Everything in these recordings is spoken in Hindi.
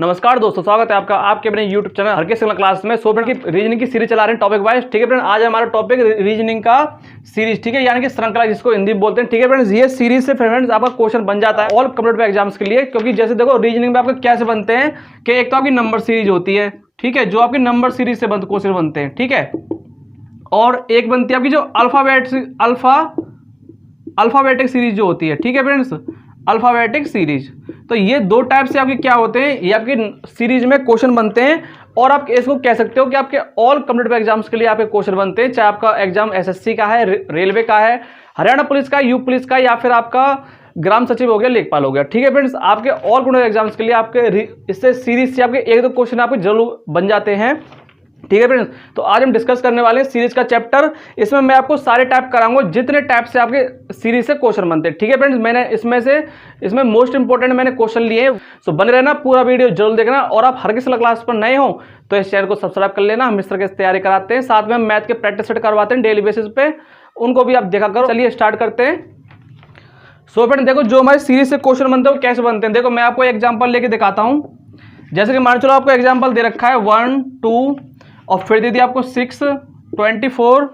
नमस्कार दोस्तों, स्वागत है आपका आपके अपने YouTube चैनल हर के सिंगल क्लास में। सो फ्रेंड की रीजनिंग की सीरीज चला रहे हैं टॉपिक वाइज। ठीक है फ्रेंड, आज हमारा टॉपिक रीजनिंग का सीरीज, ठीक है, यानी कि श्रृंखला जिसको हिंदी में बोलते हैं। ठीक है फ्रेंड्स, ये सीरीज से फ्रेंड्स आपका क्वेश्चन बन जाता है ऑल कम्पिटेटिव एग्जाम्स के लिए। क्योंकि जैसे देखो रीजनिंग में आपके कैसे बनते हैं कि एक तो आपकी नंबर सीरीज होती है, ठीक है, जो आपकी नंबर सीरीज से क्वेश्चन बनते हैं, ठीक है, और एक बनती है आपकी जो अल्फाबेटिक सीरीज जो होती है, ठीक है फ्रेंड्स, अल्फाबेटिक सीरीज। तो ये दो टाइप से आपके क्या होते हैं, ये आपकी सीरीज में क्वेश्चन बनते हैं। और आप इसको कह सकते हो कि आपके ऑल कम्पिटेटिव एग्जाम्स के लिए आपके क्वेश्चन बनते हैं, चाहे आपका एग्जाम एसएससी का है, रेलवे का है, हरियाणा पुलिस का, यूपी पुलिस का, या फिर आपका ग्राम सचिव हो गया, लेखपाल हो गया। ठीक है फ्रेंड्स, आपके ऑल कम्पिटेटिव एग्जाम्स के लिए आपके इससे सीरीज से आपके एक दो क्वेश्चन आपके जरूर बन जाते हैं। ठीक है फ्रेंड्स, तो आज हम डिस्कस करने वाले हैं सीरीज का चैप्टर। इसमें मैं आपको सारे टाइप कराऊंगा जितने टाइप से आपके सीरीज से क्वेश्चन बनते हैं। ठीक है फ्रेंड्स, मैंने इसमें मोस्ट इंपोर्टेंट मैंने क्वेश्चन लिए हैं। सो बने रहना, पूरा वीडियो जरूर देखना। और आप हर किसी क्लास पर नए हो तो इस चैनल को सब्सक्राइब कर लेना। हम इस तरह की तैयारी कराते हैं, साथ में हम मैथ के प्रैक्टिस सेट करवाते हैं डेली बेसिस पे, उनको भी आप देखा करो। चलिए स्टार्ट करते हैं। सो फ्रेंड देखो, जो हमारे सीरीज से क्वेश्चन बनते हैं वो कैसे बनते हैं, देखो मैं आपको एग्जाम्पल लेके दिखाता हूँ। जैसे कि मान चलो आपको एग्जाम्पल दे रखा है 1, 2 और फिर दे दिया आपको 6, 24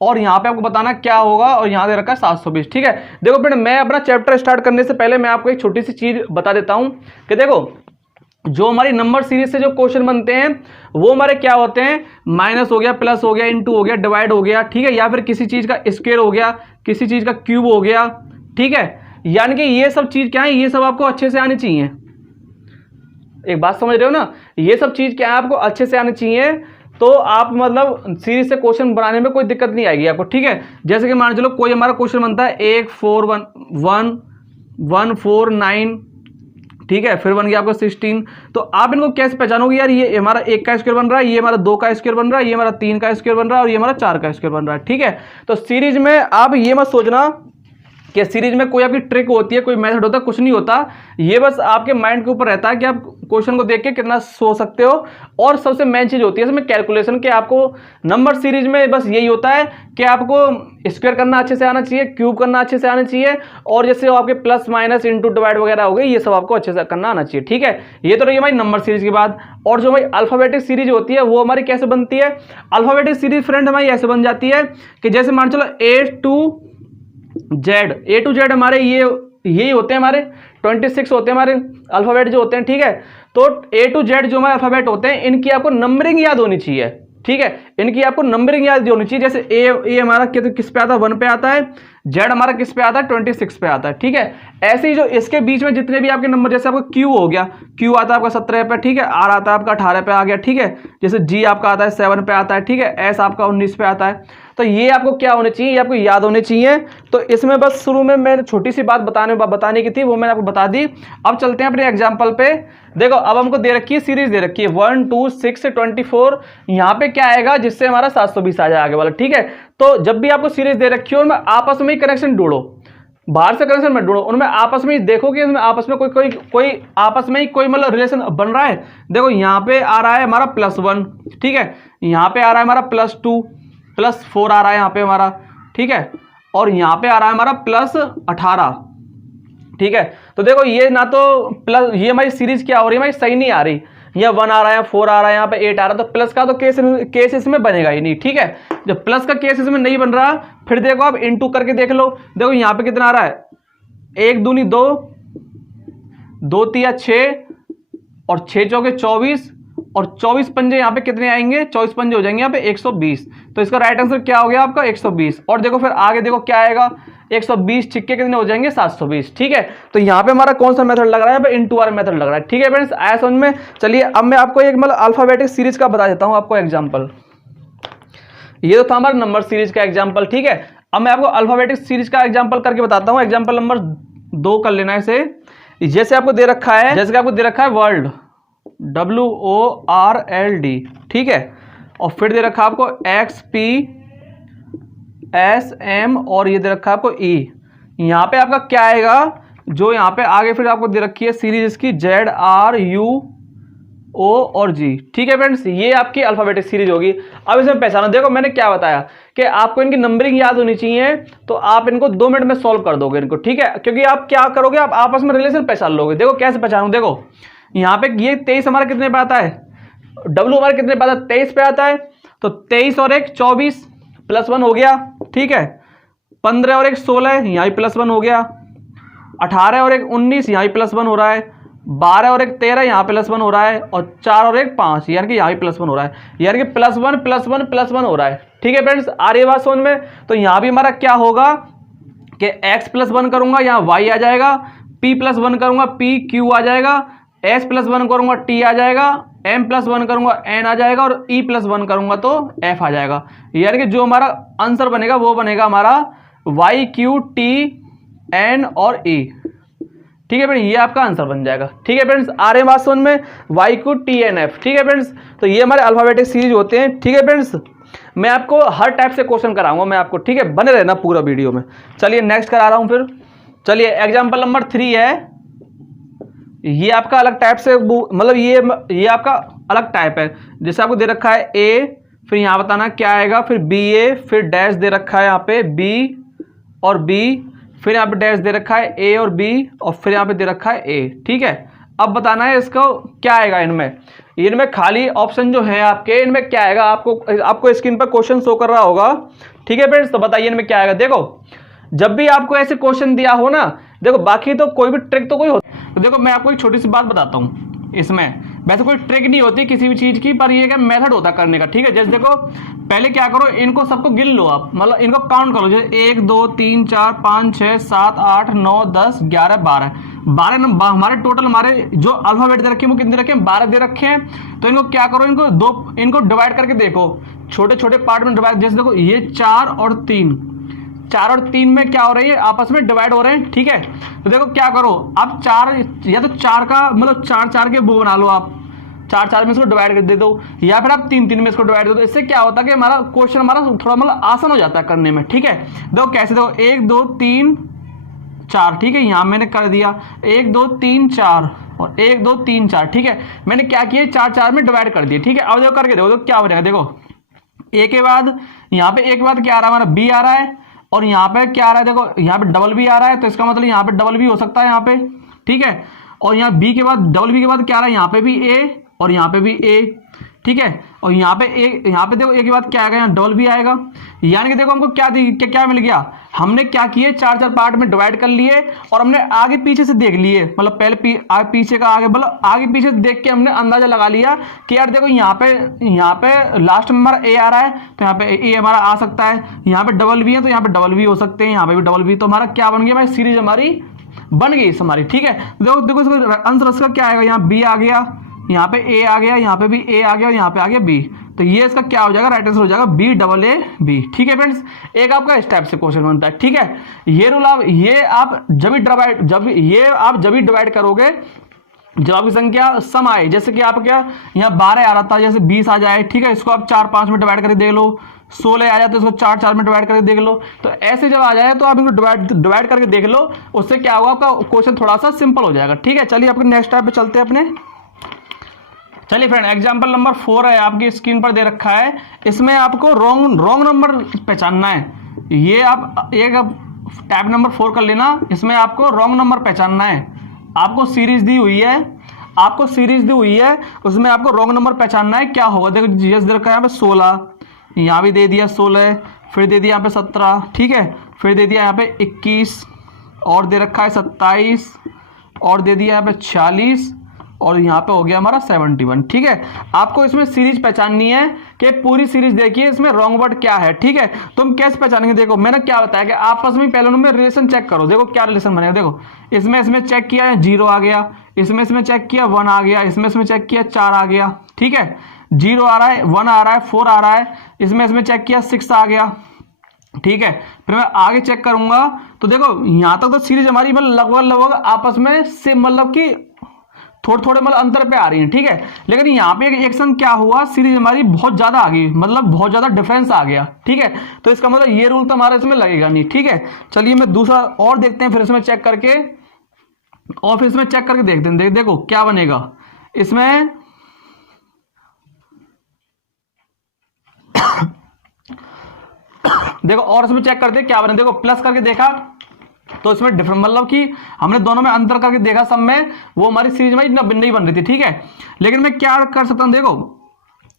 और यहाँ पे आपको बताना क्या होगा, और यहाँ दे रखा है 720। ठीक है, देखो फ्रेंड मैं अपना चैप्टर स्टार्ट करने से पहले मैं आपको एक छोटी सी चीज बता देता हूँ कि देखो जो हमारी नंबर सीरीज से जो क्वेश्चन बनते हैं वो हमारे क्या होते हैं, माइनस हो गया, प्लस हो गया, इनटू हो गया, डिवाइड हो गया, ठीक है, या फिर किसी चीज का स्क्वायर हो गया, किसी चीज का क्यूब हो गया। ठीक है, यानी कि ये सब चीज क्या है, ये सब आपको अच्छे से आनी चाहिए। एक बात समझ रहे हो ना, ये सब चीज क्या है आपको अच्छे से आनी चाहिए, तो आप मतलब सीरीज से क्वेश्चन बनाने में कोई दिक्कत नहीं आएगी आपको। ठीक है, जैसे कि मान चलो कोई हमारा क्वेश्चन बनता है 1 4 1 1 1 4 9, ठीक है, फिर बन गया आपको 16। तो आप इनको कैसे पहचानोगे, यार ये हमारा 1 का स्क्वायर बन रहा है, ये हमारा 2 का स्क्वायर बन रहा है, ये हमारा 3 का स्क्वायर बन रहा है, और ये हमारा 4 का स्क्वायर बन रहा है। ठीक है, तो सीरीज में आप ये मत सोचना कि सीरीज में कोई आपकी ट्रिक होती है, कोई मेथड होता है, कुछ नहीं होता। ये बस आपके माइंड के ऊपर रहता है कि आप क्वेश्चन को देख के कितना सोच सकते हो। और सबसे मेन चीज होती है इसमें कैलकुलेशन के, आपको नंबर सीरीज में बस यही होता है कि आपको स्क्वायर करना अच्छे से आना चाहिए, क्यूब करना अच्छे से आना चाहिए, और जैसे आपके प्लस माइनस इंटू डिवाइड वगैरह हो गए, ये सब आपको अच्छे से करना आना चाहिए। ठीक है, ये तो रही हमारी नंबर सीरीज की बात। और जो हमारी अल्फाबेटिक सीरीज होती है वो हमारी कैसे बनती है, अल्फाबेटिक सीरीज फ्रेंड हमारी ऐसे बन जाती है कि जैसे मान चलो A to Z हमारे यही होते हैं, हमारे 26 होते हैं हमारे अल्फाबेट जो होते हैं। ठीक है, तो A to Z जो हमारे अल्फाबेट होते हैं इनकी आपको नंबरिंग याद होनी चाहिए। ठीक है, इनकी आपको नंबरिंग याद होनी चाहिए। जैसे ए हमारा किस पे आता है, 1 पे आता है, Z हमारा किस पे आता है, 26 पे आता है। ठीक है, ऐसे ही जो इसके बीच में जितने भी आपके नंबर, जैसे आपका Q हो गया, Q आता है आपका 17 पे, ठीक है, R आता है आपका 18 पे आ गया। ठीक है, जैसे G आपका आता है 7 पे आता है, ठीक है, S आपका 19 पे आता है। तो ये आपको क्या होने चाहिए, ये आपको याद होने चाहिए। तो इसमें बस शुरू में मैंने छोटी सी बात बताने की थी, वो मैंने आपको बता दी। अब चलते हैं अपने एग्जाम्पल पे। देखो अब हमको दे रखी है सीरीज, दे रखी है 1 2 6 24, यहाँ पे क्या आएगा जिससे हमारा 720 आ जाए आगे वाला। ठीक है, तो जब भी आपको सीरीज दे रखी हो उनमें आपस में ही कनेक्शन ढूंढो, बाहर से कनेक्शन मत ढूंढो, उनमें आपस में ही देखो कि इनमें आपस में कोई आपस में ही कोई मतलब रिलेशन बन रहा है। देखो यहाँ पे आ रहा है हमारा +1, ठीक है, यहाँ पे आ रहा है हमारा +2, +4 आ रहा है यहाँ पे हमारा, ठीक है, और यहाँ पे आ रहा है हमारा +18। ठीक है, तो देखो ये ना तो प्लस, ये हमारी सीरीज क्या हो रही है, हमारी सही नहीं आ रही। यहाँ 1 आ रहा है, 4 आ रहा है, यहाँ पे 8 आ रहा है, तो प्लस का तो केस इसमें बनेगा ही नहीं। ठीक है, जब प्लस का केस इसमें नहीं बन रहा, फिर देखो आप इनटू करके देख लो। देखो यहाँ पे कितना आ रहा है, 1 दूनी 2, 2 तिया 6, और 6 चौके 24, और 24 पंजे यहाँ पे कितने आएंगे, 24 पंजे हो जाएंगे यहाँ पे 120। तो इसका राइट आंसर क्या हो गया आपका 120। और देखो फिर आगे देखो क्या आएगा, 120 छिक्के कितने हो जाएंगे 720। ठीक है, तो यहाँ पे हमारा कौन सा मेथड लग रहा है, इनटू वाला मेथड लग रहा है। ठीक है फ्रेंड्स, आया समझ में। चलिए अब मैं आपको एक मतलब अल्फाबेटिक सीरीज का बता देता हूँ आपको एग्जाम्पल। ये तो था हमारा नंबर सीरीज का एग्जाम्पल। ठीक है, अब मैं आपको अल्फाबेटिक सीरीज का एग्जाम्पल करके बताता हूँ। एग्जाम्पल नंबर 2 कर लेना इसे। जैसे आपको दे रखा है, वर्ल्ड, WORLD, ठीक है, और फिर दे रखा आपको XPSM, और ये दे रखा आपको E। यहाँ पे आपका क्या आएगा, जो यहाँ पे आगे फिर आपको दे रखी है सीरीज इसकी ZRUO और G। ठीक है फ्रेंड्स, ये आपकी अल्फाबेटिक सीरीज होगी। अब इसमें पहचानो, देखो मैंने क्या बताया कि आपको इनकी नंबरिंग याद होनी चाहिए, तो आप इनको 2 मिनट में सॉल्व कर दोगे इनको। ठीक है, क्योंकि आप क्या करोगे, आप आपस में रिलेशन पहचान लोगे। देखो कैसे पहचानो, देखो यहाँ पे ये 23 हमारा कितने पे आता है, W हमारा कितने पे आता है, 23 पे आता है। तो 23 और 1 24 +1 हो गया, ठीक है। 15 और 1 16, यहाँ भी +1 हो गया। 18 और 1 19, यहाँ भी +1 हो रहा है। 12 और 1 13, यहाँ पे +1 हो रहा है। और 4 और 1 5, यानी कि यहाँ भी +1 हो रहा है, यानी कि +1 हो रहा है, ठीक है फ्रेंड्स। आ रही है बात समझ में। तो यहाँ भी हमारा क्या होगा कि x +1 करूंगा, यहाँ y आ जाएगा। p +1 करूंगा, p q आ जाएगा। s +1 करूंगा, t आ जाएगा। m +1 करूंगा, n आ जाएगा। और e +1 करूंगा तो f आ जाएगा। यानी कि जो हमारा आंसर बनेगा वो बनेगा हमारा y q t n और e, ठीक है फ्रेंड्स, ये आपका आंसर बन जाएगा, ठीक है फ्रेंड्स। आ रहे हैं बात समझ में, y q t n f, ठीक है फ्रेंड्स। तो ये हमारे अल्फाबेटिक सीरीज होते हैं, ठीक है फ्रेंड्स। मैं आपको हर टाइप से क्वेश्चन कराऊंगा मैं आपको, ठीक है, बने रहना पूरा वीडियो में। चलिए नेक्स्ट करा रहा हूं फिर। चलिए एग्जांपल नंबर 3 है। ये आपका अलग टाइप से, मतलब ये आपका अलग टाइप है। जैसे आपको दे रखा है a, फिर यहाँ बताना क्या आएगा, फिर BA, फिर डैश दे रखा है यहाँ पे B और B, फिर यहाँ पे डैश दे रखा है A और B, और फिर यहाँ पे दे रखा है A, ठीक है। अब बताना है इसको क्या आएगा इनमें खाली ऑप्शन जो है आपके, इनमें क्या आएगा, आपको स्क्रीन पर क्वेश्चन शो कर रहा होगा, ठीक है फ्रेंड्स। तो बताइए इनमें क्या आएगा। देखो जब भी आपको ऐसे क्वेश्चन दिया हो ना, देखो बाकी तो कोई भी ट्रिक तो कोई होती, तो देखो मैं आपको एक छोटी सी बात बताता हूँ। इसमें वैसे कोई ट्रिक नहीं होती किसी भी चीज की, पर ये क्या मेथड होता करने का, ठीक है। जैसे देखो पहले क्या करो, इनको सबको गिन लो आप, मतलब इनको काउंट करो। जैसे 1 2 3 4 5 6 7 8 9 10 11 12 नंबर हमारे टोटल, हमारे जो अल्फाबेट दे रखे हैं वो कितने रखे हैं, 12 दे रखे हैं। तो इनको क्या करो, इनको डिवाइड करके देखो, छोटे छोटे पार्ट में डिवाइड। जैसे देखो ये 4 और 3 में क्या हो रही है, आपस में डिवाइड हो रहे हैं, ठीक है। तो देखो क्या करो, आप 4 या तो 4 का मतलब 4 के वो बना लो, आप 4 में इसको डिवाइड कर दे दो, या फिर आप 3 में इसको डिवाइड कर दो। इससे क्या होता है कि हमारा क्वेश्चन हमारा थोड़ा मतलब आसान हो जाता है करने में, ठीक है। देखो कैसे, देखो 1 2 3 4, ठीक है। यहाँ मैंने कर दिया 1 2 3 4 और 1 2 3 4, ठीक है। मैंने क्या किया, 4 में डिवाइड कर दिया, ठीक है। अब देखो करके देखो तो क्या बनेगा। देखो ए के बाद यहाँ पे एक बाद क्या आ रहा है हमारा, बी आ रहा है। और यहाँ पे क्या आ रहा है, देखो यहाँ पे डबल बी आ रहा है, तो इसका मतलब यहाँ पे डबल बी हो सकता है यहाँ पे, ठीक है। और यहाँ बी के बाद, डबल बी के बाद क्या आ रहा है, यहाँ पे भी ए और यहाँ पे भी ए, ठीक है। और यहाँ पे देखो ए के बाद क्या आएगा, यहाँ डबल बी आएगा। यानी कि देखो हमको क्या मिल गया, हमने क्या किए, 4 पार्ट में डिवाइड कर लिए और हमने आगे पीछे से देख लिए, मतलब पहले पीछे का आगे, मतलब आगे पीछे देख के हमने अंदाजा लगा लिया कि यार देखो यहाँ पे लास्ट में हमारा ए आ रहा है, तो यहाँ पे ए हमारा आ सकता है। यहाँ पे डबल बी है तो यहाँ पे डबल बी हो सकते हैं, यहाँ पे भी डबल बी। तो हमारा क्या बन गया भाई, सीरीज हमारी बन गई हमारी, ठीक है। देखो इसका आंसर इसका क्या आएगा, यहाँ बी आ गया, यहाँ पे ए आ गया, यहाँ पे भी ए आ गया और यहाँ पे आ गया बी। तो ये इसका क्या हो जाएगा, राइट आंसर हो जाएगा बी डबल ए बी, ठीक है फ्रेंड्स। एक आपका इस टाइप से क्वेश्चन बनता है, ठीक है। ये रूल आप जब भी डिवाइड करोगे, जब आपकी संख्या सम आए, जैसे कि आप क्या यहाँ 12 आ रहा था, जैसे 20 आ जाए, ठीक है। इसको आप 4 में डिवाइड करके देख लो, 16 आ जाए तो इसको 4 में डिवाइड करके देख लो। तो ऐसे जब आ जाए तो आप इनको डिवाइड करके देख लो, उससे क्या होगा, आपका क्वेश्चन थोड़ा सा सिंपल हो जाएगा, ठीक है। चलिए आपके नेक्स्ट टाइप पे चलते हैं अपने। चलिए फ्रेंड एग्जांपल नंबर 4 है, आपकी स्क्रीन पर दे रखा है। इसमें आपको रॉन्ग नंबर पहचानना है। ये आप एक टैब नंबर 4 कर लेना, इसमें आपको रॉन्ग नंबर पहचानना है। आपको सीरीज दी हुई है, उसमें आपको रॉन्ग नंबर पहचानना है। क्या होगा, देखो जीएस दे रखा है यहाँ पे 16, यहाँ भी दे दिया 16, फिर दे दिया यहाँ पे 17, ठीक है। फिर दे दिया यहाँ पे 21 और दे रखा है 27 और दे दिया यहाँ पे 46 और यहाँ पे हो गया हमारा 71, ठीक है। आपको इसमें सीरीज पहचाननी है कि पूरी सीरीज देखिए इसमें रॉन्ग वर्ड क्या है, ठीक है। तुम कैसे पहचानेंगे, देखो मैंने क्या बताया कि आपस में पहले उनमें रिलेशन चेक करो। देखो क्या रिलेशन बनेगा, देखो इसमें चेक किया 0 आ गया, इसमें चेक किया 1 आ गया, इसमें चेक किया 4 आ गया, ठीक है। 0 आ रहा है, 1 आ रहा है, 4 आ रहा है, इसमें चेक किया 6 आ गया, ठीक है। फिर मैं आगे चेक करूंगा तो देखो यहाँ तक तो सीरीज हमारी मतलब लगभग आपस में से मतलब कि थोड़े मतलब अंतर पे आ रही है, ठीक है। लेकिन यहाँ पे एक एक्शन क्या हुआ, सीरीज हमारी बहुत ज्यादा आ गई, मतलब बहुत ज्यादा डिफरेंस आ गया, ठीक है। तो इसका मतलब ये रूल तो हमारा इसमें लगेगा नहीं, ठीक है। चलिए मैं दूसरा और देखते हैं, फिर इसमें चेक करके और फिर इसमें चेक करके देखते हैं, देखो क्या बनेगा इसमें। देखो और इसमें चेक करते हैं क्या बने, देखो प्लस करके देखा तो इसमें डिफरेंट मतलब कि हमने दोनों में अंतर करके देखा, सब में वो हमारी सीरीज में नहीं बन रही थी, ठीक है। लेकिन मैं क्या कर सकता हूँ, देखो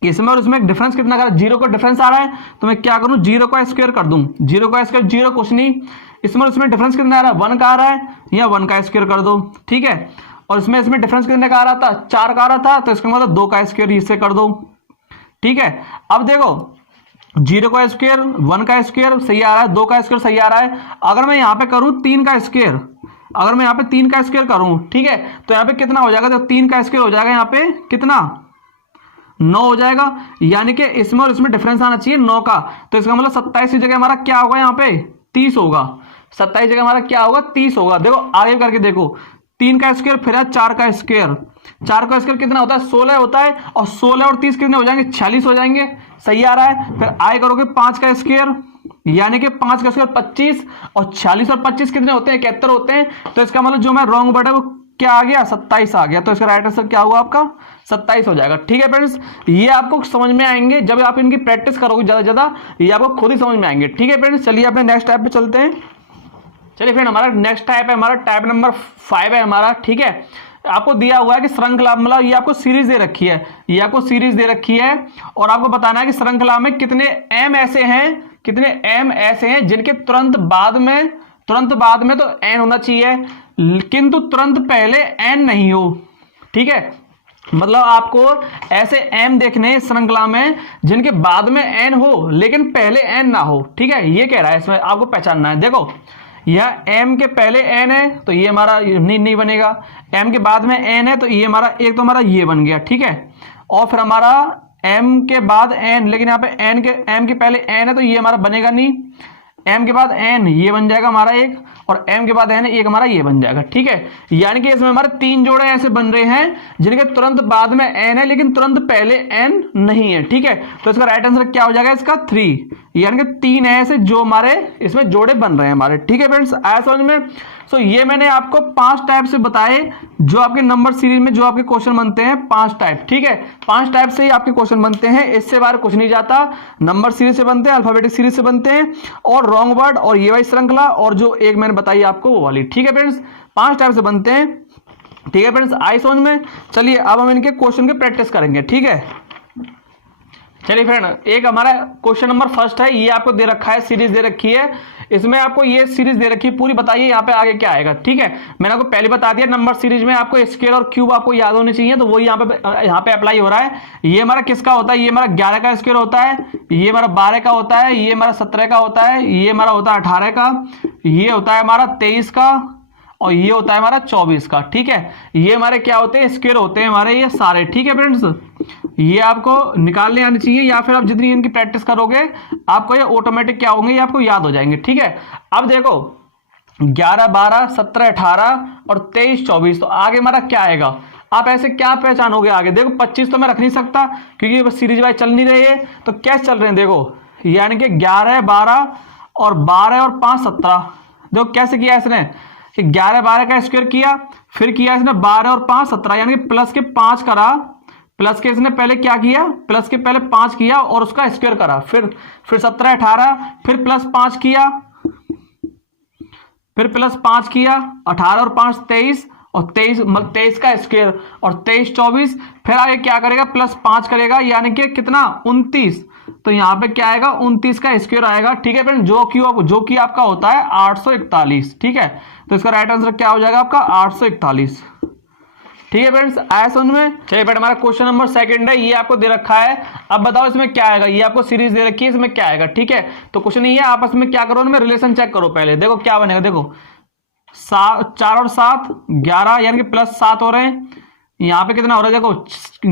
इसमें और इसमें डिफरेंस कितना कर, 0 का डिफरेंस आ रहा है तो मैं क्या करूं, 0 का स्क्वायर कर दूं, 0 का स्क्वायर 0 कुछ नहीं। इसमें और इसमें डिफरेंस कितना आ रहा है, 1 का आ रहा है, या 1 का स्क्वायर कर दो, ठीक है। और इसमें डिफरेंस कितने का आ रहा था, 4 का आ रहा था, तो इसका मतलब 2 का स्क्वायर इससे कर दो, ठीक है। अब देखो 0 का स्क्वायर 1 का स्क्वायर सही आ रहा है, 2 का स्क्वायर सही आ रहा है। अगर मैं यहाँ पे करूं 3 का स्क्वायर, अगर मैं यहाँ पे 3 का स्क्वायर करूं, ठीक है, तो यहाँ पे कितना हो जाएगा, तो 3 का स्क्वायर हो जाएगा यहाँ पे कितना, 9 हो जाएगा। यानी कि इसमें और इसमें डिफरेंस आना चाहिए 9 का, तो इसका मतलब 27 की जगह हमारा क्या होगा, यहाँ पे 30 होगा, 27 जगह हमारा क्या होगा, 30 होगा। देखो आगे करके देखो, 3 का स्क्वायर फिर है 4 का स्क्वायर, 4 का स्क्वायर कितना होता है, 16 होता है, और 16 और 30 कितने हो जाएंगे, 46 हो जाएंगे, सही आ रहा है। फिर आगे करोगे 5 का स्क्वायर, यानी कि 5 का स्क्वायर 25, और 46 और 25 कितने होते हैं, 71 होते हैं। तो इसका मतलब जो मैं रॉन्ग वर्ड है वो क्या आ गया, 27 आ गया। तो इसका राइट आंसर क्या हुआ आपका, 27 हो जाएगा, ठीक है फ्रेंड्स। ये आपको समझ में आएंगे जब आप इनकी प्रैक्टिस करोगे ज्यादा ज्यादा, ये आपको खुद ही समझ में आएंगे, ठीक है फ्रेंड्स। चलिए अपने नेक्स्ट टाइप पे चलते हैं। चलिए फ्रेंड हमारा नेक्स्ट टाइप है, हमारा टाइप नंबर 5 है हमारा, ठीक है। आपको दिया हुआ है कि श्रृंखला, मतलब ये आपको सीरीज दे रखी है, ये आपको सीरीज दे रखी है, और आपको बताना है कि श्रृंखला में कितने एम ऐसे हैं, कितने एम ऐसे हैं जिनके तुरंत बाद में तो एन होना चाहिए, किंतु तुरंत पहले एन नहीं हो, ठीक है। मतलब आपको ऐसे एम देखने हैं श्रृंखला में जिनके बाद में एन हो लेकिन पहले एन ना हो, ठीक है, ये कह रहा है, इसमें आपको पहचानना है। देखो यह m के पहले n है तो ये हमारा नहीं बनेगा, m के बाद में n है तो ये हमारा एक तो हमारा ये बन गया, ठीक है। और फिर हमारा m के बाद n, लेकिन यहाँ पे m के पहले n है तो ये हमारा बनेगा नहीं, m के बाद n ये बन जाएगा हमारा एक, और m के बाद n एक हमारा ये बन जाएगा, ठीक है। यानी कि इसमें हमारे 3 जोड़े ऐसे बन रहे हैं जिनके तुरंत बाद में n है लेकिन तुरंत पहले n नहीं है, ठीक है। तो इसका राइट आंसर क्या हो जाएगा, इसका 3, यानी कि 3 ऐसे जो हमारे इसमें जोड़े बन रहे हैं हमारे, ठीक है फ्रेंड्स, आया समझ में। सो ये मैंने आपको 5 टाइप से बताए जो आपके नंबर सीरीज में जो आपके क्वेश्चन बनते हैं, 5 टाइप, ठीक है। 5 टाइप से ही आपके क्वेश्चन बनते हैं, इससे बाहर कुछ नहीं जाता। नंबर सीरीज से बनते हैं, अल्फाबेटिक सीरीज से बनते हैं, और रॉन्ग वर्ड, और ये वाली श्रृंखला, और जो एक मैंने बताई आपको वो वाली, ठीक है फ्रेंड्स। 5 टाइप से बनते हैं, ठीक है फ्रेंड्स, आई समझ में। चलिए अब हम इनके क्वेश्चन की प्रैक्टिस करेंगे, ठीक है। चलिए फ्रेंड एक हमारा क्वेश्चन नंबर फर्स्ट है, ये आपको दे रखा है, सीरीज दे रखी है, इसमें आपको ये सीरीज दे रखी है पूरी, बताइए यहाँ पे आगे क्या आएगा, ठीक है। मैंने आपको पहले बता दिया नंबर सीरीज में आपको स्क्वायर और क्यूब आपको याद होने चाहिए, तो वही यहाँ पे अप्लाई हो रहा है। ये हमारा किसका होता है, ये हमारा 11 का स्क्वायर होता है, ये हमारा 12 का होता है, ये हमारा 17 का होता है, ये हमारा होता है 18 का, ये होता है हमारा 23 का, और ये होता है हमारा 24 का, ठीक है। ये हमारे क्या होते हैं, स्क्वायर होते हैं हमारे ये सारे, ठीक है फ्रेंड्स। ये आपको निकालने आने चाहिए, या फिर आप जितनी इनकी प्रैक्टिस करोगे आपको ये ऑटोमेटिक क्या होंगे, ये आपको याद हो जाएंगे, ठीक है। अब देखो 11 12 17 18 और 23 24, तो आगे हमारा क्या आएगा, आप ऐसे क्या पहचानोगे आगे। देखो 25 तो मैं रख नहीं सकता क्योंकि बस सीरीज वाइज चल नहीं रही है, तो कैसे चल रहे हैं देखो, यानी कि 11 12 और 12 और 5 17। देखो कैसे किया इसने, 11 12 का स्क्वायर किया, फिर किया इसने 12 और 5 17, यानी कि प्लस के 5 करा, प्लस के इसने पहले क्या किया, प्लस के पहले 5 किया और उसका स्क्वायर करा, फिर 17 18, फिर प्लस 5 किया, फिर प्लस 5 किया, 18 और 5 23, और 23 का स्क्वायर, और 23 24, फिर आगे क्या करेगा, प्लस 5 करेगा, यानी कि कितना 29, तो यहाँ पे क्या आएगा 29 का स्क्वायर आएगा, ठीक है फ्रेंड, जो कि आपका होता है 841, ठीक है। तो इसका राइट आंसर क्या हो जाएगा आपका 841, ठीक है फ्रेंड्स, आया समझ में। चलिए फ्रेंड हमारा क्वेश्चन नंबर सेकंड है, ये आपको दे रखा है, अब बताओ इसमें क्या आएगा, ये आपको सीरीज दे रखी है, इसमें क्या आएगा, ठीक है। तो कुछ नहीं है, आपस में क्या करो, उनमें रिलेशन चेक करो पहले, देखो क्या बनेगा। देखो 4 और 7 11, यानी कि प्लस 7 हो रहे हैं, यहाँ पे कितना हो रहा है, देखो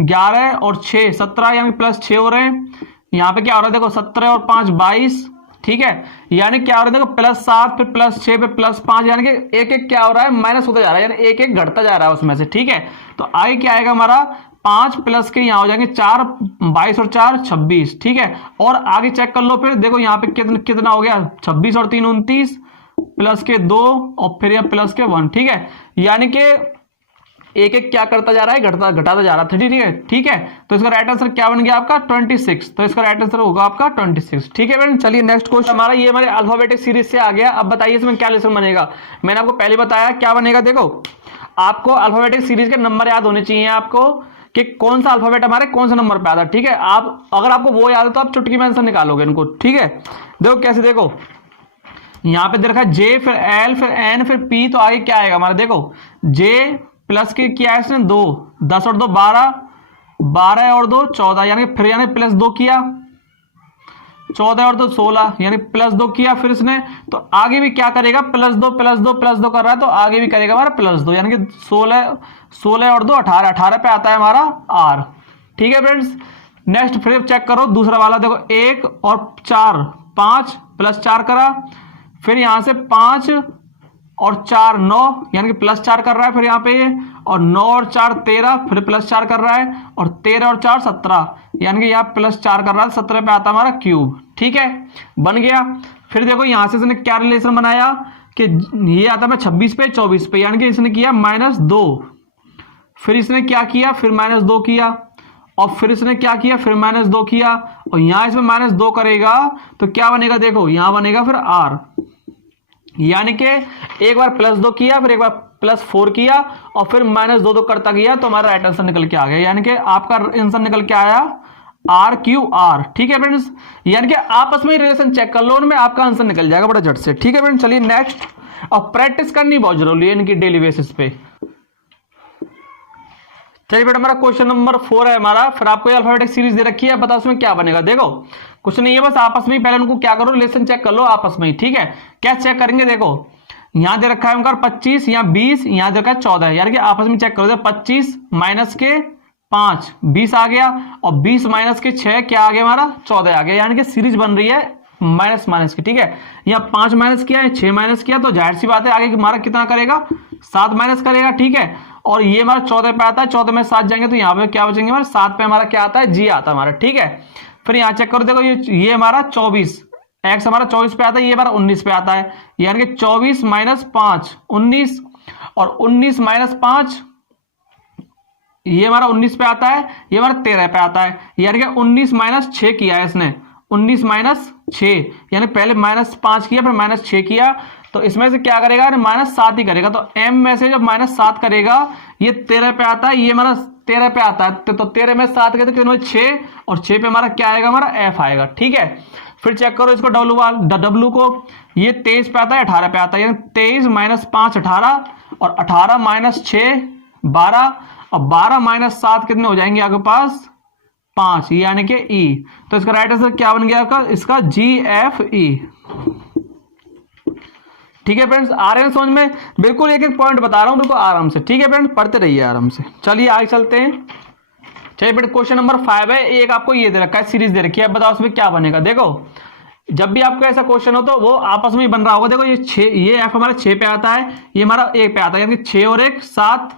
11 और 6 17, यानी प्लस 6 हो रहे हैं। यहाँ पे क्या हो रहा है, देखो 17 और 5 22, ठीक है, यानी क्या हो रहा है, देखो प्लस 7 फिर प्लस 6 पे प्लस 5, यानी कि एक एक क्या हो रहा है, माइनस होता जा रहा है, यानी एक एक घटता जा रहा है उसमें से, ठीक है। तो आगे क्या आएगा हमारा 5 प्लस के यहाँ हो जाएंगे 4, 22 और 4 26, ठीक है। और आगे चेक कर लो, फिर देखो यहाँ पे कितना हो गया, 26 और 3 29, प्लस के 2 और फिर यहाँ प्लस के 1, ठीक है। यानी कि एक एक क्या करता जा रहा है, घटाता जा रहा है, ठीक है। तो इसका राइट आंसर क्या बन गया आपका 26। तो इसका राइट आंसर होगा आपका 26। ठीक है फ्रेंड, चलिए नेक्स्ट क्वेश्चन हमारा ये हमारे अल्फाबेटिक सीरीज से आ गया। अब बताइए इसमें क्या लेसन बनेगा। मैंने आपको पहले बताया क्या बनेगा। देखो आपको अल्फाबेटिक सीरीज के नंबर याद होने चाहिए आपको कि कौन सा अल्फाबेट हमारे कौन सा नंबर पे आता है। ठीक है, आप अगर आपको वो याद है तो आप चुटकी में आंसर निकालोगे इनको। ठीक है, देखो कैसे, देखो यहां पे दे रखा है जे, फिर एल, फिर एन, फिर पी, तो आगे क्या आएगा हमारा। देखो जे प्लस के किया है इसने 2, 10 और 2 12, 12 और 2 14, यानी फिर यानी प्लस 2 किया, 14 और 2 16, यानी प्लस 2 किया फिर इसने। तो आगे भी क्या करेगा, प्लस 2 प्लस 2 प्लस 2 कर रहा है, तो आगे भी करेगा हमारा प्लस 2, यानी कि 16 और 2 18, 18 पे आता है हमारा आर। ठीक है फ्रेंड्स, नेक्स्ट फिर चेक करो दूसरा वाला। देखो 1 और 4 5 प्लस 4 करा, फिर यहां से 5 और 4 9, यानी कि प्लस 4 कर रहा है फिर यहाँ पे ये, और 9 और 4 13, फिर प्लस 4 कर रहा है, और 13 और 4 17, यानी कि यहाँ प्लस 4 कर रहा है, 17 पे आता है हमारा क्यूब। ठीक है, बन गया। फिर देखो यहां से इसने क्या रिलेशन बनाया कि ये आता है 26 पे 24 पे, यानी कि इसने किया -2, फिर इसने क्या किया, फिर -2 किया, और फिर इसने क्या किया, फिर -2 किया, और यहां इसमें -2 करेगा तो क्या बनेगा, देखो यहां बनेगा फिर आर, यानी कि एक बार +2 किया, फिर एक बार +4 किया, और फिर -2 करता गया, तो हमारा राइट आंसर निकल के आ गया, यानी कि आपका आंसर निकल के आया RQR। ठीक है फ्रेंड्स, यानी कि आपस में रिलेशन चेक कर लो, उनमें आपका आंसर निकल जाएगा बड़ा झट से। ठीक है फ्रेंड्स, चलिए नेक्स्ट। और प्रैक्टिस करनी बहुत जरूरी है इनकी डेली बेसिस पे। चलिए बेटा, हमारा क्वेश्चन नंबर 4 है हमारा। फिर आपको अल्फाबेटिक सीरीज दे रखी है, बताओ उसमें क्या बनेगा। देखो कुछ नहीं है, बस आपस में ही पहले उनको क्या करो, रिलेशन चेक कर लो आपस में ही। ठीक है, क्या चेक करेंगे, देखो यहां दे रखा है उनका 25, यहाँ 20, यहां दे रखा है 14, यानी कि आपस में चेक करो। 25 माइनस के 5 20 आ गया, और 20 माइनस के 6 क्या आ गया हमारा 14 आ गया, यानी कि सीरीज बन रही है माइनस माइनस की। ठीक है, यहाँ 5 माइनस किया है, 6 माइनस किया, तो जाहिर सी बात है आगे हमारा कितना करेगा, 7 माइनस करेगा। ठीक है, और ये हमारा 14 पे आता है, 14 में 7 जाएंगे तो यहाँ पे क्या बचेंगे हमारे 7 पे हमारा क्या आता है, जी आता है हमारा। ठीक है, फिर यहाँ चेक करो, देखो ये हमारा 24, एक्स हमारा 24 पे आता है, ये हमारा 19 पे आता है, यानी कि 24 माइनस 5 19, और 19 माइनस 5 ये हमारा 19 पे आता है, ये हमारा 13 पे आता है, यानी कि 19 माइनस 6 किया है इसने, 19 माइनस 6, यानी पहले -5 किया फिर -6 किया, तो इसमें से क्या करेगा, -7 ही करेगा। तो m में से जब -7 करेगा, ये 13 पे आता है, ये हमारा 13 पे आता है, तो 13 में 7 गए तो कितने 6, और 6 पे हमारा क्या आएगा, हमारा f आएगा। ठीक है, फिर चेक करो इसको W को, ये 23 पे आता है, 18 पे आता है, यानी 23 माइनस 5 18, और 18 माइनस 6 12, और 12 माइनस 7 कितने हो जाएंगे आपके पास 5, यानी कि E। तो इसका राइट आंसर क्या बन गया आपका, इसका GFE। ठीक है फ्रेंड्स, आ रहे हैं समझ में, बिल्कुल एक एक पॉइंट बता रहा हूं बिल्कुल आराम से। ठीक है फ्रेंड्स, पढ़ते रहिए आराम से। चलिए आगे चलते हैं। चलिए बेटा, क्वेश्चन नंबर 5 है। एक आपको ये दे रखा है, सीरीज दे रखी है, बताओ उसमें क्या बनेगा। देखो जब भी आपको ऐसा क्वेश्चन हो तो वो आपस में ही बन रहा होगा। देखो ये f हमारा 6 पे आता है, ये हमारा 1 पे आता है, यानी 6 और 1 7,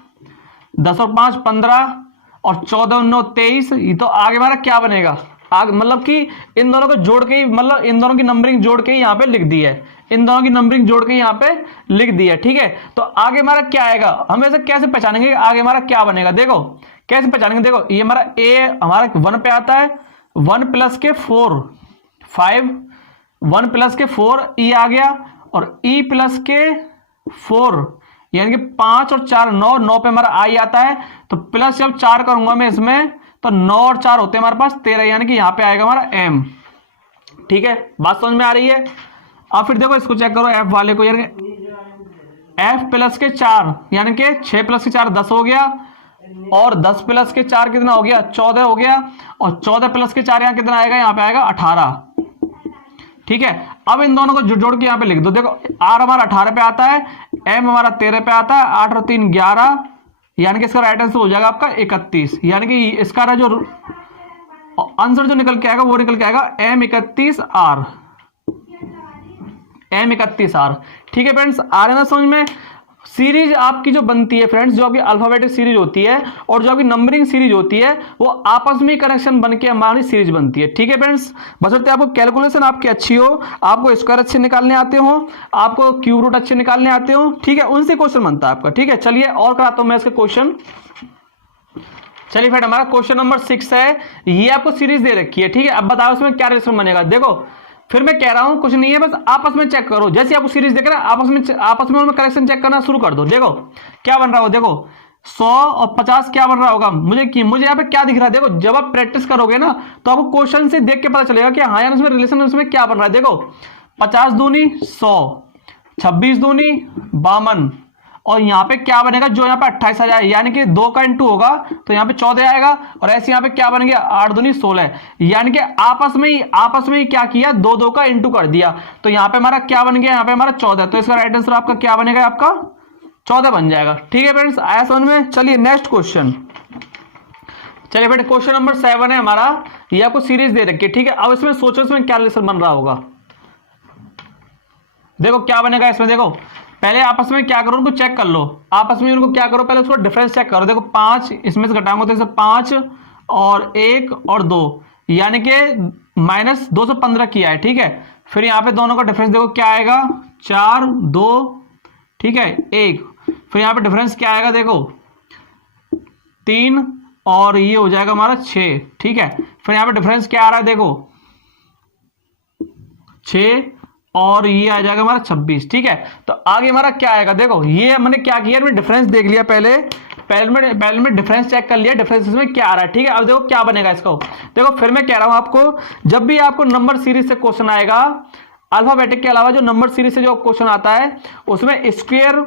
10 और 5 15, और 14 और 9 23। ये तो आगे हमारा क्या बनेगा, आगे मतलब कि इन दोनों को जोड़ के ही, मतलब इन दोनों की नंबरिंग जोड़ के ही यहाँ पे लिख दी है, इन दोनों की नंबरिंग जोड़ के यहाँ पे लिख दी है। ठीक है, तो आगे हमारा क्या आएगा, हम ऐसे कैसे पहचानेंगे आगे हमारा क्या बनेगा। देखो कैसे पहचानेंगे, देखो ये हमारा a हमारा 1 पे आता है, 1 प्लस के 4 5, 1 प्लस के 4 e आ गया, और e प्लस के 4 यानी कि 5 और 4 9, 9 पे हमारा आई आता है, तो प्लस जब 4 करूंगा मैं इसमें, तो 9 और 4 होते हैं हमारे पास 13, यानी कि यहाँ पे आएगा हमारा m। ठीक है, बात समझ में आ रही है। अब फिर देखो इसको चेक करो f वाले को, यानी f प्लस के 4 यानी कि 6 प्लस के 4 10 हो गया, और 10 प्लस के 4 कितना हो गया 14 हो गया, और 14 प्लस के 4 यहाँ कितना आएगा, यहाँ पे आएगा 18। ठीक है, अब इन दोनों को जोड़ के यहाँ पे लिख दो। देखो r हमारा 18 पे आता है, m हमारा 13 पे आता है, 8 और 3 11, यानी कि इसका राइट आंसर हो जाएगा आपका 31, यानी कि इसका जो आंसर जो निकल के आएगा वो निकल के आएगा M31R। ठीक है फ्रेंड्स, आ रहे ना समझ में। सीरीज आपकी जो बनती है फ्रेंड्स, जो आपकी अल्फाबेटिक सीरीज होती है और जो आपकी नंबरिंग सीरीज होती है, वो आपस में कनेक्शन बन के हमारी सीरीज बनती है। ठीक है फ्रेंड्स, बशर्ते आपको कैलकुलेशन आपकी अच्छी हो, आपको स्क्वायर अच्छे निकालने आते हो, आपको क्यूब रूट अच्छे निकालने आते हो, ठीक है, उनसे क्वेश्चन बनता है आपका। ठीक है, चलिए और कराता हूं मैं इसके क्वेश्चन। चलिए फ्रेंड, हमारा क्वेश्चन नंबर 6 है, ये आपको सीरीज दे रखी है। ठीक है, अब बताओ इसमें क्या रिलेशन बनेगा। देखो फिर मैं कह रहा हूं कुछ नहीं है, बस आपस में चेक करो। जैसे आपको सीरीज देख रहा है, आपस में करेक्शन चेक करना शुरू कर दो। देखो क्या बन रहा हो, देखो 100 और 50 क्या बन रहा होगा, मुझे यहाँ पे क्या दिख रहा है। देखो जब आप प्रैक्टिस करोगे ना, तो आपको क्वेश्चन से देख के पता चलेगा कि हाँ यार उसमें रिलेशन उसमें क्या बन रहा है। देखो 50 दूनी 100, 26 दूनी 52, और यहाँ पे क्या बनेगा, जो यहाँ पे 28 आ जाए, यानी कि 2 का इंटू होगा तो यहाँ पे 14 आएगा, और ऐसे यहाँ पे क्या बन गया 8 दूनी 16, यानी कि आपस में ही क्या किया, 2 का इंटू कर दिया, तो यहाँ पे हमारा क्या बन गया, यहाँ पे हमारा 14। तो इसका राइट आंसर आपका क्या बनेगा, आपका 14 बन जाएगा। ठीक है फ्रेंड्स, आया समझ में। चलिए नेक्स्ट क्वेश्चन। चलिए बेटे क्वेश्चन नंबर 7 है हमारा, ये आपको सीरीज दे रखी है। ठीक है, अब इसमें सोचो इसमें क्या रिलेशन बन रहा होगा। देखो क्या बनेगा इसमें, देखो पहले आपस में क्या करो, उनको चेक कर लो, आपस में उनको क्या करो, पहले उसको डिफरेंस चेक करो। देखो 5 इसमें से घटाऊंगा तो इसे 5 और 1 और 2, यानी कि -215 किया है। ठीक है, फिर यहाँ पे दोनों का डिफरेंस देखो क्या आएगा, 4 2, ठीक है 1, फिर यहाँ पे डिफरेंस क्या आएगा, देखो 3 और ये हो जाएगा हमारा 6। ठीक है, फिर यहाँ पे डिफरेंस क्या आ रहा है, देखो 6 और ये आ जाएगा हमारा 26। ठीक है, तो आगे हमारा क्या आएगा, देखो ये मैंने क्या किया, मैंने डिफरेंस देख लिया, पहले में डिफरेंस चेक कर लिया, डिफरेंस में क्या आ रहा है। ठीक है, अब देखो क्या बनेगा इसको। देखो फिर मैं कह रहा हूं आपको, जब भी आपको नंबर सीरीज से क्वेश्चन आएगा, अल्फाबेटिक के अलावा जो नंबर सीरीज से जो क्वेश्चन आता है, उसमें स्क्वायर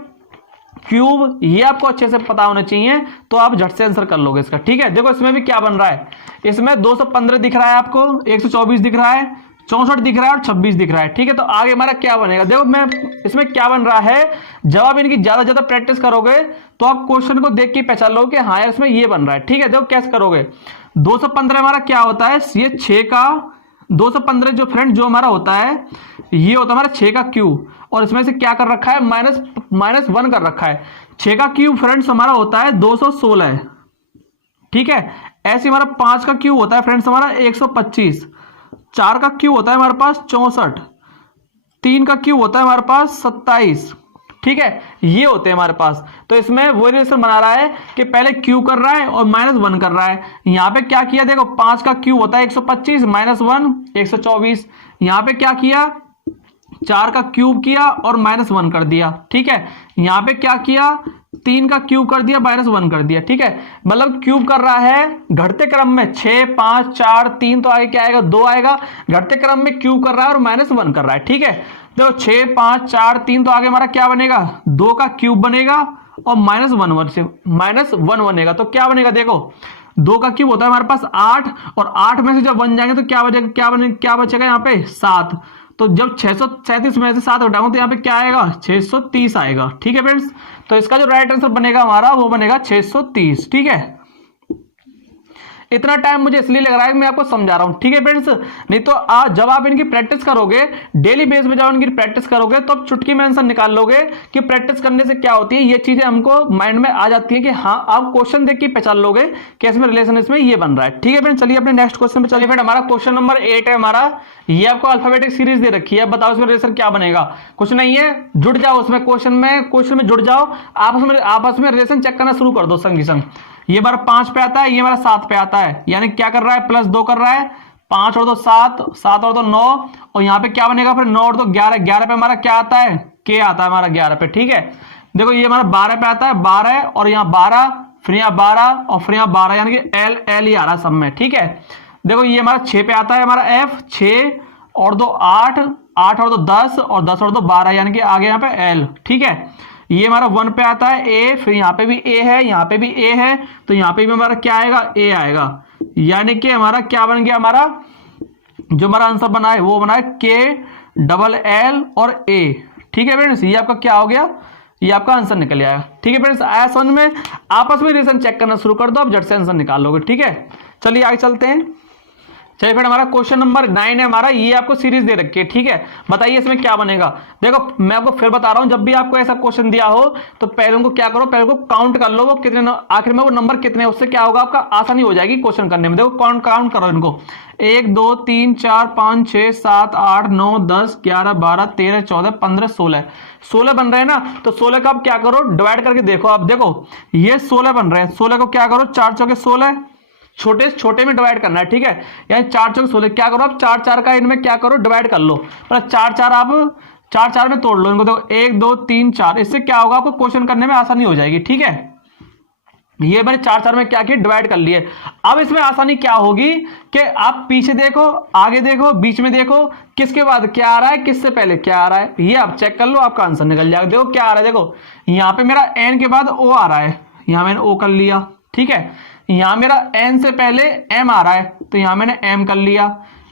क्यूब ये आपको अच्छे से पता होना चाहिए, तो आप झट से आंसर कर लोगे इसका। ठीक है, देखो इसमें भी क्या बन रहा है, इसमें 215 दिख रहा है आपको, 124 दिख रहा है, 64 दिख रहा है और 26 दिख रहा है। ठीक है, तो आगे हमारा क्या बनेगा, देखो मैं इसमें क्या बन रहा है, जब आप इनकी ज्यादा प्रैक्टिस करोगे तो आप क्वेश्चन को देख के पहचान लोगे कि हाँ यार इसमें ये बन रहा है। ठीक है, देखो कैसे करोगे, 215 हमारा क्या होता है, ये 6 का 215 जो फ्रेंड जो हमारा होता है, ये होता है हमारा 6 का क्यूब, और इसमें से क्या कर रखा है, -1 कर रखा है। 6 का क्यूब फ्रेंड्स हमारा होता है 216। ठीक है, ऐसे हमारा 5 का क्यूब होता है फ्रेंड्स हमारा 125, 4 का क्यूब होता है हमारे पास 64, 3 का क्यूब होता है हमारे पास 27। ठीक है, ये होते हैं हमारे पास। तो इसमें वो रिलेशन बना रहा है कि पहले क्यूब कर रहा है और -1 कर रहा है। यहां पे क्या किया, देखो 5 का क्यूब होता है 125, -1 124, यहां पे क्या किया, 4 का क्यूब किया और -1 कर दिया। ठीक है, यहां पे क्या किया, 3 का क्यूब कर दिया, -1 कर दिया। ठीक है, मतलब क्यूब कर रहा है घटते क्रम में, 6 5 4 3, तो आगे क्या आएगा, 2 आएगा, घटते क्रम में क्यूब कर रहा है और -1 कर रहा है। ठीक है, देखो 6 5 4 3, तो आगे हमारा क्या बनेगा, 2 का क्यूब बनेगा और -1 बनेगा। तो क्या बनेगा, देखो 2 का क्यूब होता है हमारे पास 8, और 8 में से जब 1 जाएंगे तो क्या बचेगा यहाँ पे 7। तो जब 637 में से 7 हटाऊं तो यहाँ पे क्या आएगा, 630 आएगा। ठीक है फ्रेंड्स, तो इसका जो राइट आंसर बनेगा हमारा, वो बनेगा 630। ठीक है, इतना टाइम मुझे इसलिए लग रहा है कि मैं आपको समझा रहा हूं। ठीक है फ्रेंड्स, नहीं तो जब आप इनकी प्रैक्टिस करोगे, डेली बेस में जब इनकी प्रैक्टिस करोगे, तो आप चुटकी में आंसर निकाल लोगे कि प्रैक्टिस करने से क्या होती है, ये चीजें हमको माइंड में आ जाती है कि हाँ आप क्वेश्चन देख के पहचान लोगे कि इसमें रिलेशन इसमें ये बन रहा है। ठीक है फ्रेंड, चलिए अपने नेक्स्ट क्वेश्चन पे चलिए। फ्रेंड हमारा क्वेश्चन नंबर 8 है हमारा, ये आपको अल्फाबेटिक सीरीज दे रखी है, बताओ इसमें रिलेशन क्या बनेगा। कुछ नहीं है, जुड़ जाओ उसमें, क्वेश्चन में जुड़ जाओ, आपस में रिलेशन चेक करना शुरू कर दो संग ही संग। ये हमारा 5 पे आता है, ये हमारा 7 पे आता है, यानी क्या कर रहा है, +2 कर रहा है, 5 और 2 7, 7 और 2 9, और यहाँ पे क्या बनेगा फिर 9 और 2 11, 11 पे हमारा क्या आता है, के आता है हमारा 11 पे। ठीक है, देखो ये हमारा 12 पे आता है, 12 और यहाँ 12, फिर यहाँ 12 और फिर यहाँ 12, यानी कि एल ही आ रहा है सब में। ठीक है, देखो ये हमारा 6 पे आता है हमारा एफ, 6 और 2 8, 8 और 2 10, और 10 और 2 12, यानी कि आगे यहाँ पे एल। ठीक है, ये हमारा 1 पे आता है ए, फिर यहाँ पे भी ए है, यहाँ पे भी ए है, तो यहाँ पे भी हमारा क्या आएगा, ए आएगा, यानी कि हमारा क्या बन गया, हमारा जो हमारा आंसर बना है वो बना है KLL और ए। ठीक है फ्रेंड्स, ये आपका क्या हो गया, ये आपका आंसर निकल आया। ठीक है फ्रेंड्स, आया समझ में, आपस में रिलेशन चेक करना शुरू कर दो, आप झट से आंसर निकाल लोगे। ठीक है, चलिए आगे चलते हैं। चलिए फिर हमारा क्वेश्चन नंबर 9 है हमारा, ये आपको सीरीज दे रखी है, ठीक है। बताइए इसमें क्या बनेगा। देखो मैं आपको फिर बता रहा हूं, जब भी आपको ऐसा क्वेश्चन दिया हो तो पहले उनको क्या करो, पहले को काउंट कर लो वो कितने, आखिर में वो नंबर कितने, उससे क्या होगा आपका आसानी हो जाएगी क्वेश्चन करने में। देखो काउंट करो इनको, 1 2 3 4 5 6 7 8 9 10 11 12 13 14 15 16 बन रहे हैं ना। तो 16 का आप क्या करो, डिवाइड करके देखो। आप देखो ये 16 बन रहे हैं, 16 को क्या करो, 4 चौके 16, छोटे छोटे में डिवाइड करना है, ठीक है। यानी 4 चौके 16, क्या करो आप 4 4 का इनमें क्या करो, डिवाइड कर लो। मतलब 4 4 आप 4 4 में तोड़ लो इनको। देखो 1 2 3 4, इससे क्या होगा आपको क्वेश्चन करने में आसानी हो जाएगी, ठीक है। ये मैंने 4 4 में क्या किया, डिवाइड कर लिए। अब इसमें आसानी क्या होगी कि आप पीछे देखो, आगे देखो, बीच में देखो, किसके बाद क्या आ रहा है, किससे पहले क्या आ रहा है, ये आप चेक कर लो, आपका आंसर निकल जाएगा। देखो क्या आ रहा है, देखो यहाँ पे मेरा एन के बाद ओ आ रहा है, यहाँ मैंने ओ कर लिया, ठीक है। यहाँ मेरा एन से पहले एम आ रहा है, तो यहाँ मैंने एम कर लिया।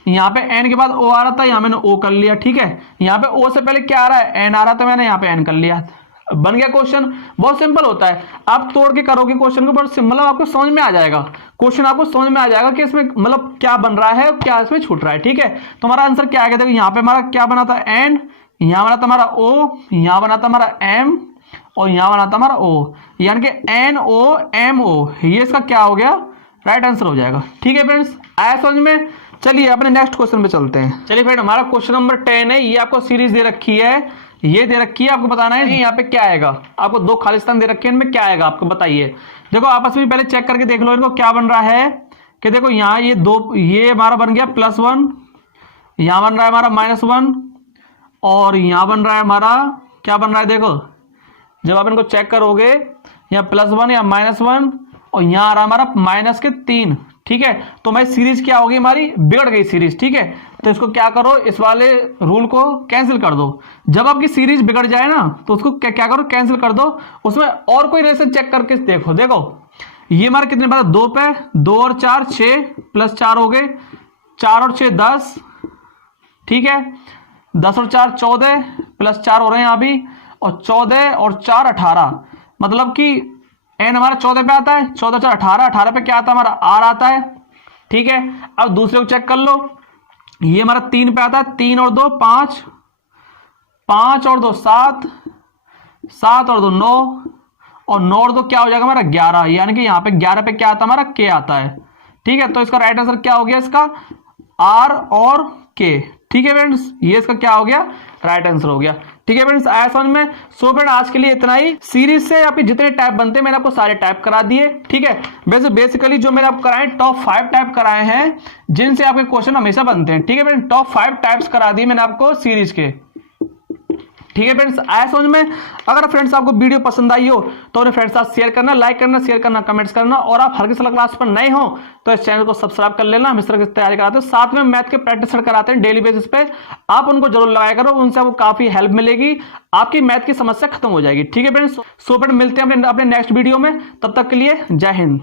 यहाँ पे एन के बाद ओ आ रहा था, यहाँ मैंने ओ कर लिया, ठीक है। यहाँ पे ओ से पहले क्या आ रहा है, एन आ रहा था, मैंने यहाँ पे एन कर लिया। बन गया क्वेश्चन। बहुत सिंपल होता है, आप तोड़ के करोगे क्वेश्चन को, बहुत मतलब आपको समझ में आ जाएगा क्वेश्चन, आपको समझ में आ जाएगा कि इसमें मतलब क्या बन रहा है, क्या इसमें छूट रहा है, ठीक है। तो हमारा आंसर क्या आएगा, देखो यहाँ पे हमारा क्या बना था, एन, यहाँ बना था हमारा ओ, यहाँ बना था हमारा एम, और यहाँ बना था हमारा ओ, यानी कि एन ओ एम ओ, ये इसका क्या हो गया, राइट आंसर हो जाएगा, ठीक है फ्रेंड्स। आया समझ में। चलिए अपने नेक्स्ट क्वेश्चन पे चलते हैं। चलिए फ्रेंड हमारा क्वेश्चन नंबर 10 है, ये आपको सीरीज दे रखी है, ये दे रखी है, आपको बताना है यहाँ पे क्या आएगा। आपको 2 खालिस्तान दे रखे हैं, इनमें क्या आएगा आपको बताइए। देखो आपस में पहले चेक करके देख लो इनको क्या बन रहा है, कि देखो यहाँ ये 2, ये हमारा बन गया +1, यहाँ बन रहा है हमारा -1, और यहाँ बन रहा है हमारा क्या बन रहा है, देखो जब आप इनको चेक करोगे यहाँ +1 या -1, और यहाँ आ रहा है हमारा -3, ठीक है। तो मैं सीरीज क्या होगी हमारी, बिगड़ गई सीरीज, ठीक है। तो इसको क्या करो, इस वाले रूल को कैंसिल कर दो। जब आपकी सीरीज बिगड़ जाए ना तो उसको क्या करो, कैंसिल कर दो। उसमें और कोई रिलेशन चेक करके देखो। देखो ये हमारे कितने बार 2 पे 2 और 4 6 +4 हो गए, 4 और 6 10, ठीक है। 10 और 4 14 +4 हो रहे हैं यहाँ भी, और 14 और 4 18, मतलब कि एन हमारा 14 पे आता है, 14 4 18, 18 पे क्या आता है हमारा आर आता है, ठीक है। अब दूसरे को चेक कर लो, ये हमारा 3 पे आता है, 3 और 2 5, 5 और 2 7, 7 और 2 9, और 9 और 2 क्या हो जाएगा हमारा 11, यानी कि यहाँ पे 11 पे क्या आता है हमारा के आता है, ठीक है। तो इसका राइट आंसर क्या हो गया, इसका आर और के, ठीक है फ्रेंड्स। ये इसका क्या हो गया, राइट आंसर हो गया, ठीक है फ्रेंड्स। आया समझ में। सो फ्रेंड आज के लिए इतना ही। सीरीज से आपके जितने टाइप बनते हैं मैंने आपको सारे टाइप करा दिए, ठीक है। वैसे बेसिकली जो मैंने आपको कराए टॉप 5 टाइप कराए हैं जिनसे आपके क्वेश्चन हमेशा बनते हैं, ठीक है फ्रेंड। टॉप 5 टाइप्स करा दिए मैंने आपको सीरीज के, ठीक है फ्रेंड्स। आया समझ में। अगर फ्रेंड्स आपको वीडियो पसंद आई हो तो अपने फ्रेंड्स साथ शेयर करना, लाइक करना, शेयर करना, कमेंट्स करना, और आप हर किसी क्लास पर नए हो तो इस चैनल को सब्सक्राइब कर लेना। हम इस तरह की तैयारी कराते हैं, साथ में मैथ के प्रैक्टिस कराते हैं डेली बेसिस पे, आप उनको जरूर लगाया करो, उनसे आपको काफी हेल्प मिलेगी, आपकी मैथ की समस्या खत्म हो जाएगी, ठीक है फ्रेंड्स। सो फ्रेंड मिलते हैं अपने नेक्स्ट वीडियो में, तब तक के लिए जय हिंद।